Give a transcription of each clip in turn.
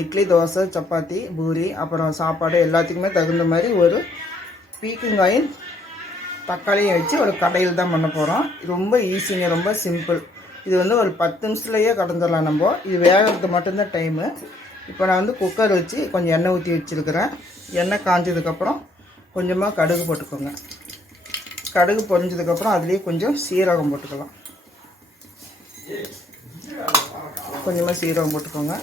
இட்லி, தோசை, சப்பாத்தி, பூரி, அப்புறம் சாப்பாடு எல்லாத்துக்குமே தகுந்த மாதிரி ஒரு பீக்கங்காயும் தக்காளியும் வச்சு ஒரு கடையில் தான் பண்ண போகிறோம். ரொம்ப ஈஸிங்க, ரொம்ப சிம்பிள். இது வந்து ஒரு 10 நிமிஷத்துலேயே கடந்துடலாம். நம்ம இது வேகிறது மட்டும்தான் டைமு. இப்போ நான் வந்து குக்கர் வச்சு கொஞ்சம் எண்ணெய் ஊற்றி வச்சுருக்கிறேன். எண்ணெய் காஞ்சதுக்கப்புறம் கொஞ்சமாக கடுகு போட்டுக்கோங்க. கடுகு பொரிஞ்சதுக்கப்புறம் அதுலேயே கொஞ்சம் சீரகம் போட்டுக்கலாம். கொஞ்சமாக சீரகம் போட்டுக்கோங்க.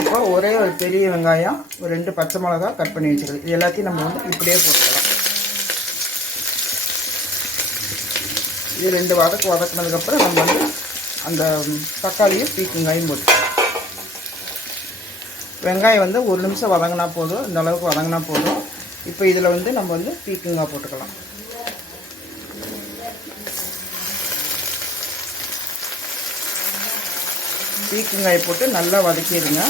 இப்போ ஒரே ஒரு பெரிய வெங்காயம், ஒரு 2 பச்சை மிளகா கட் பண்ணி வச்சுருக்கோம். இது எல்லாத்தையும் நம்ம வந்து இப்படியே போட்டுக்கலாம். இது 2 வதக்குனதுக்கப்புறம் நம்ம வந்து அந்த தக்காளியும் பீக்கங்காயும் போட்டுக்கலாம். வெங்காயம் வந்து 1 நிமிஷம் வதங்கினா போதும், இந்த அளவுக்கு வதங்கினா போதும். இப்போ இதில் வந்து நம்ம வந்து பீக்கங்காய் போட்டுக்கலாம். பீக்கங்காயை போட்டு நல்லா வதக்கிடுங்க.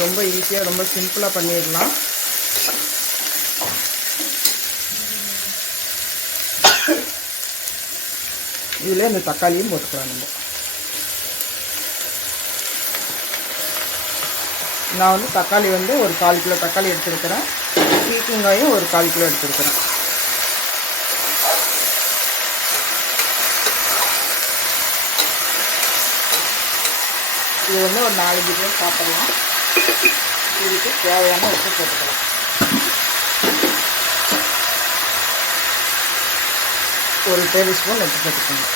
ரொம்ப ஈஸியாக, ரொம்ப சிம்பிளாக பண்ணிடலாம். இதில் இந்த தக்காளியும் போட்டுக்கலாம். நான் வந்து தக்காளி வந்து ஒரு 1/4 கிலோ தக்காளி எடுத்துருக்கிறேன். பீக்கங்காயும் ஒரு 1/4 கிலோ எடுத்துருக்கிறேன். இது வந்து ஒரு 4 பேர் சாப்பிடலாம். இதுக்கு தேவையான உப்பு போட்டுக்கலாம். ஒரு டேபிள் ஸ்பூன் உப்பு போட்டுக்கோங்க.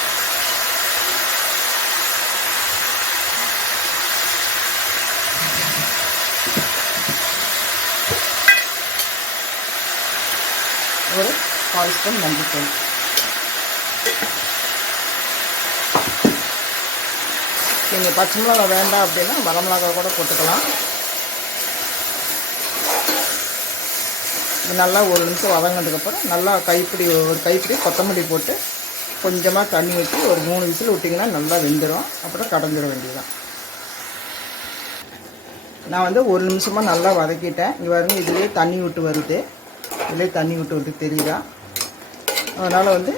ஒரு 1/4 ஸ்பூன் மஞ்சள். நீங்கள் பச்சை மிளகா வேண்டாம் அப்படின்னா வரமிளகா கூட போட்டுக்கலாம். நல்லா 1 நிமிஷம் வதங்கினதுக்கப்புறம் நல்லா ஒரு கைப்பிடி கொத்தமல்லி போட்டு கொஞ்சமாக தண்ணி ஊற்றி ஒரு 3 விசில் விட்டிங்கன்னா நல்லா வெந்துடும். அப்புறம் கடைஞ்சிட வேண்டியதுதான். நான் வந்து 1 நிமிஷமாக நல்லா வதக்கிட்டேன். இங்கே பாருங்க, இதுலேயே தண்ணி விட்டு வருது. இதுலேயே தண்ணி விட்டு வருது, தெரியுதா? அதனால் வந்து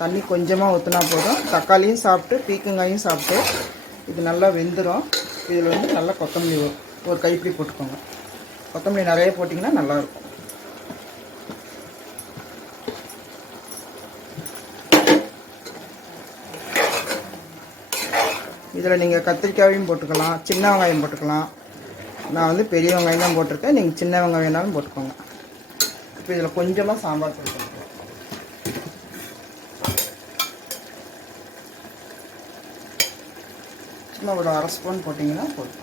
தண்ணி கொஞ்சமாக ஊற்றினா போதும். தக்காளியும் சாப்பிட்டு பீக்கங்காயும் சாப்பிட்டு இது நல்லா வெந்துடும். இதில் வந்து நல்லா கொத்தமல்லி ஒரு கைப்பிடி போட்டுக்கோங்க. கொத்தமல்லி நிறைய போட்டிங்கன்னா நல்லாயிருக்கும். இதில் நீங்கள் கத்திரிக்காயும் போட்டுக்கலாம், சின்ன வெங்காயம் போட்டுக்கலாம். நான் வந்து பெரிய வெங்காயம் தான் போட்டிருக்கேன். நீங்கள் சின்ன வெங்காயம் வேணாலும் போட்டுக்கோங்க. இப்போ இதில் கொஞ்சமாக சாம்பார் தூள் போட்டுக்கலாம். சும்மா ஒரு 1/2 ஸ்பூன் போட்டிங்கன்னா போதும்.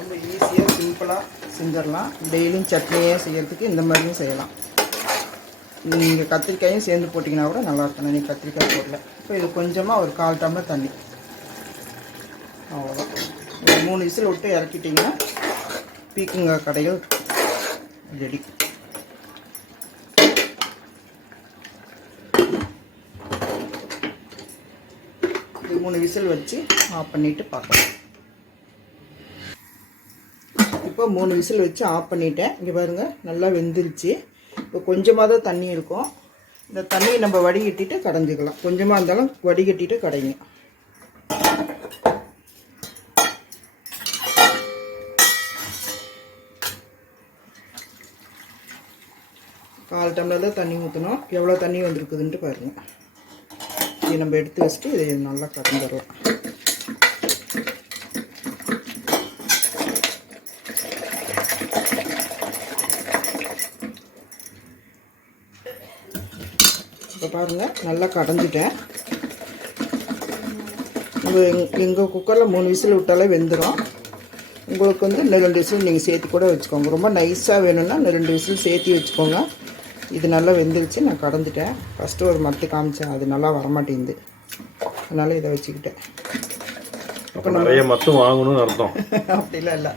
ரொம்ப ஈஸியாக சிம்பிளாக செஞ்சிடலாம். டெய்லியும் சட்னியே செய்கிறதுக்கு இந்த மாதிரியும் செய்யலாம். நீங்கள் கத்திரிக்காயும் சேர்ந்து போட்டிங்கன்னா கூட நல்லாயிருக்கும். நீங்கள் கத்திரிக்காய் போடல. இப்போ இது கொஞ்சமாக ஒரு 1/4 டம்ளர் தண்ணி, அவ்வளோதான். ஒரு 3 விசில் விட்டு இறக்கிட்டிங்கன்னா பீக்கங்காய் கடைகள் ரெடி. இது 3 விசில் வச்சு ஆஃப் பண்ணிவிட்டு பார்க்கலாம். இப்போ 3 விசில் வச்சு ஆஃப் பண்ணிவிட்டேன். இங்கே பாருங்கள், நல்லா வெந்துருச்சு. இப்போ கொஞ்சமாக தான் தண்ணி இருக்கும். இந்த தண்ணியை நம்ம வடிகட்டிட்டு கடைஞ்சிக்கலாம். கொஞ்சமாக இருந்தாலும் வடிகட்டிட்டு கடைங்க. கால் டம்ளர் தான் தண்ணி ஊற்றணும். எவ்வளோ தண்ணி வந்துருக்குதுன்ட்டு பாருங்கள். இதை நம்ம எடுத்து வச்சுட்டு இதை நல்லா கடைஞ்சிடலாம். இப்போ பாருங்கள், நல்லா கடைஞ்சிட்டேன். எங்கள் குக்கரில் 3 விசில் விட்டாலே வெந்துடும். உங்களுக்கு வந்து இன்னும் 2 விசில் நீங்கள் சேர்த்து கூட வச்சுக்கோங்க. ரொம்ப நைஸாக வேணும்னா இன்னும் 2 விசில் சேர்த்து வச்சுக்கோங்க. இது நல்லா வெந்துருச்சு. நான் கடைஞ்சிட்டேன். ஃபஸ்ட்டு ஒரு மத்து காமிச்சேன், அது நல்லா வரமாட்டேங்குது. அதனால் இதை வச்சுக்கிட்டேன். இப்போ நிறைய மத்து வாங்கணும்னு அர்த்தம். அப்படிலாம் இல்லை.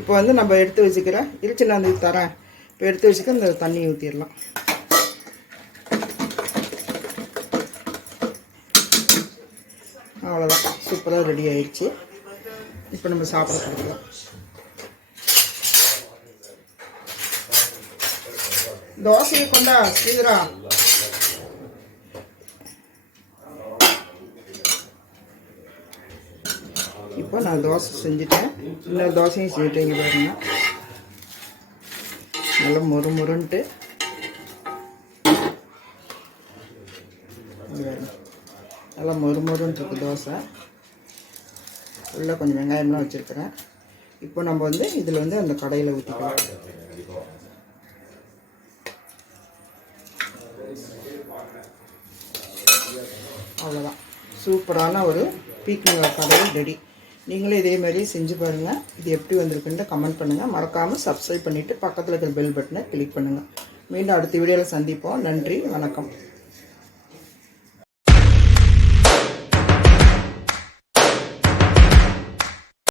இப்போ வந்து நம்ம எடுத்து வச்சுக்கிறேன். இருச்சு, நான் வந்து தரேன். இப்போ எடுத்து வச்சுக்க இந்த தண்ணி ஊற்றிடலாம். அவ்வளோதான், சூப்பராக ரெடி ஆயிடுச்சு. இப்போ நம்ம சாப்பிட கொடுக்கலாம். தோசையை கொண்டா ஸ்ரீதரா. இப்போ நான் தோசை செஞ்சுட்டேன். இன்னொரு தோசையும் செஞ்சுட்டேன். இங்கே பாருங்க, நல்லா மொறு மொறுன்ட்டு நல்லா மொறு மொறுன்ட்டு இருக்குது தோசை. உள்ளே கொஞ்சம் வெங்காயம்லாம் வச்சுருக்கிறேன். இப்போ நம்ம வந்து இதில் வந்து அந்த கடையில் ஊற்றிக்கலாம். அவ்வளோதான், சூப்பரான ஒரு பீக்கங்காய் கடையில் ரெடி. நீங்களும் இதே மாதிரி செஞ்சு பாருங்கள். இது எப்படி வந்திருக்குன்ட்டு கமெண்ட் பண்ணுங்கள். மறக்காமல் சப்ஸ்கிரைப் பண்ணிவிட்டு பக்கத்தில் இருக்கிற பெல் பட்டனை கிளிக் பண்ணுங்கள். மீண்டும் அடுத்த வீடியோவில் சந்திப்போம். நன்றி, வணக்கம்.